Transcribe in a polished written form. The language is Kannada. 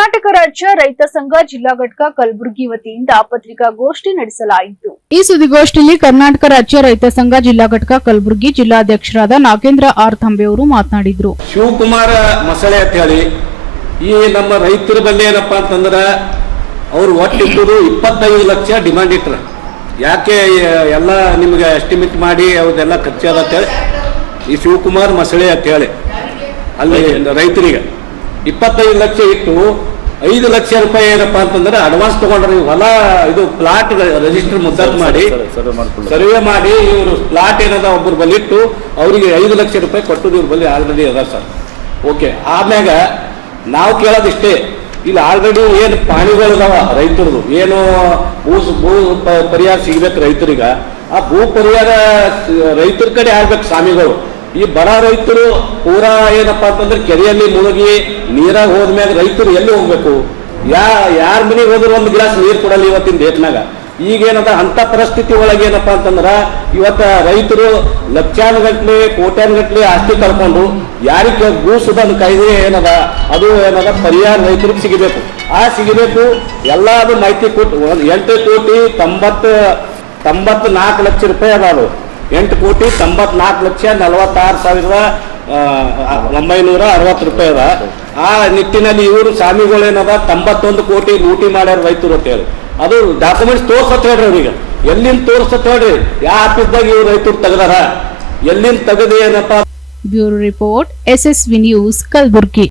ಕರ್ನಾಟಕ ರಾಜ್ಯ ರೈತ ಸಂಘ ಜಿಲ್ಲಾ ಘಟಕ ಕಲಬುರಗಿ ವತಿಯಿಂದ ಪತ್ರಿಕಾಗೋಷ್ಠಿ ನಡೆಸಲಾಯಿತು। ಈ ಸುದ್ದಿಗೋಷ್ಠಿಯಲ್ಲಿ ಕರ್ನಾಟಕ ರಾಜ್ಯ ರೈತ ಸಂಘ ಜಿಲ್ಲಾ ಘಟಕ ಕಲಬುರಗಿ ಜಿಲ್ಲಾಧ್ಯಕ್ಷರಾದ ನಾಗೇಂದ್ರ ಆರ್ ಥಂಬೆ ಅವರು ಮಾತನಾಡಿದರು। ಶಿವಕುಮಾರ ಮಸಳೆ ಅಂತ ಹೇಳಿ ಈ ನಮ್ಮ ರೈತರ ಬಲ್ಲಿ ಏನಪ್ಪಾ ಅಂತಂದ್ರೆ ಅವರು ಒಟ್ಟಿದ್ದು 25 ಲಕ್ಷ ಡಿಮಾಂಡ್ ಇಟ್ರ। ಯಾಕೆ ಎಲ್ಲ ನಿಮಗೆ ಎಸ್ಟಿಮೇಟ್ ಮಾಡಿ ಅವದೆಲ್ಲ ಖರ್ಚಾದ ಅಂತ ಹೇಳಿ ಈ ಶಿವಕುಮಾರ್ ಮಸಳೆ ಅಂತ ಹೇಳಿ ಅಲ್ಲಿ ರೈತರಿಗೆ 25 ಲಕ್ಷ ಇಟ್ಟು 5 ಲಕ್ಷ ರೂಪಾಯಿ ಏನಪ್ಪಾ ಅಂತಂದ್ರೆ ಅಡ್ವಾನ್ಸ್ ತಗೊಂಡ್ರೆ ಹೊಲ ಇದು ಪ್ಲಾಟ್ ರಿಜಿಸ್ಟರ್ ಮುದ್ದಾತ್ ಮಾಡಿ ಸರ್ವೆ ಮಾಡಿ ಇವರು ಪ್ಲಾಟ್ ಏನದ ಒಬ್ಬರು ಬಲ್ಲಿ ಇಟ್ಟು ಅವರಿಗೆ 5 ಲಕ್ಷ ರೂಪಾಯಿ ಕೊಟ್ಟದ್ದು ಇವ್ರ ಬಲ್ಲಿ ಆಲ್ರೆಡಿ ಅದ ಸರ್। ಓಕೆ, ಆಮ್ಯಾಗ ನಾವು ಕೇಳೋದಿಷ್ಟೇ, ಇಲ್ಲಿ ಆಲ್ರೆಡಿ ಏನು ಪಾಣಿಗಳಿದಾವ ರೈತರದು ಏನು ಭೂ ಪರಿಹಾರ ಸಿಗ್ಬೇಕು ರೈತರಿಗ, ಆ ಭೂ ಪರಿಹಾರ ರೈತರ ಕಡೆ ಆಗ್ಬೇಕು ಸ್ವಾಮಿಗಳು। ಈ ಬಡ ರೈತರು ಪೂರಾ ಏನಪ್ಪಾ ಅಂತಂದ್ರೆ ಕೆರೆಯಲ್ಲಿ ಮುಳುಗಿ ನೀರಾಗ ಹೋದ್ಮ್ಯಾಗ ರೈತರು ಎಲ್ಲಿ ಹೋಗ್ಬೇಕು? ಯಾರ ಮನೆಗೆ ಹೋದ್ರು ಒಂದು ಗ್ಲಾಸ್ ನೀರು ಕೊಡಲ್ಲ ಇವತ್ತಿನ ಡೇಟ್ನಾಗ। ಈಗೇನದ ಅಂತ ಪರಿಸ್ಥಿತಿ ಒಳಗೆ ಏನಪ್ಪಾ ಅಂತಂದ್ರ ಇವತ್ತ ರೈತರು ಲಕ್ಷಾನುಗಟ್ಲೆ ಕೋಟ್ಯಾನುಗಟ್ಲೆ ಆಸ್ತಿ ಕಳ್ಕೊಂಡು ಯಾರಿಗೆ ಭೂ ಸುಧಾರಣೆ ಕಾಯ್ದೆ ಏನದ ಅದು ಏನದ ಪರಿಹಾರ ರೈತರಿಗೆ ಸಿಗಬೇಕು, ಸಿಗಬೇಕು ಎಲ್ಲ ಅದು ಮಾಹಿತಿ ಕೊಟ್ಟು 8,94 ಲಕ್ಷ ರೂಪಾಯಿ ಅದಾವು। 8,46,46,960 ರೂಪಾಯಿ ಅದ। ಆ ನಿಟ್ಟಿನಲ್ಲಿ ಇವರು ಸ್ವಾಮಿಗಳೇನದ 91 ಕೋಟಿ ಲೂಟಿ ಮಾಡ್ಯಾರ ರೈತರು ಅಂತ ಹೇಳಿ ಅದು ಡಾಕ್ಯುಮೆಂಟ್ಸ್ ತೋರ್ಸತ್ ಹೇಳ್ರಿ ಅವ್ರಿಗೆ, ಎಲ್ಲಿಂದ ತೋರ್ಸತ್ ಹೇಳ್ರಿ, ಯಾವ ಆಫೀಸ್ದಾಗ ಇವ್ರು ರೈತರು ತೆಗದಾರ, ಎಲ್ಲಿಂದ ತೆಗದ ಏನಪ್ಪಾ। Bureau report SSV news Kalaburagi.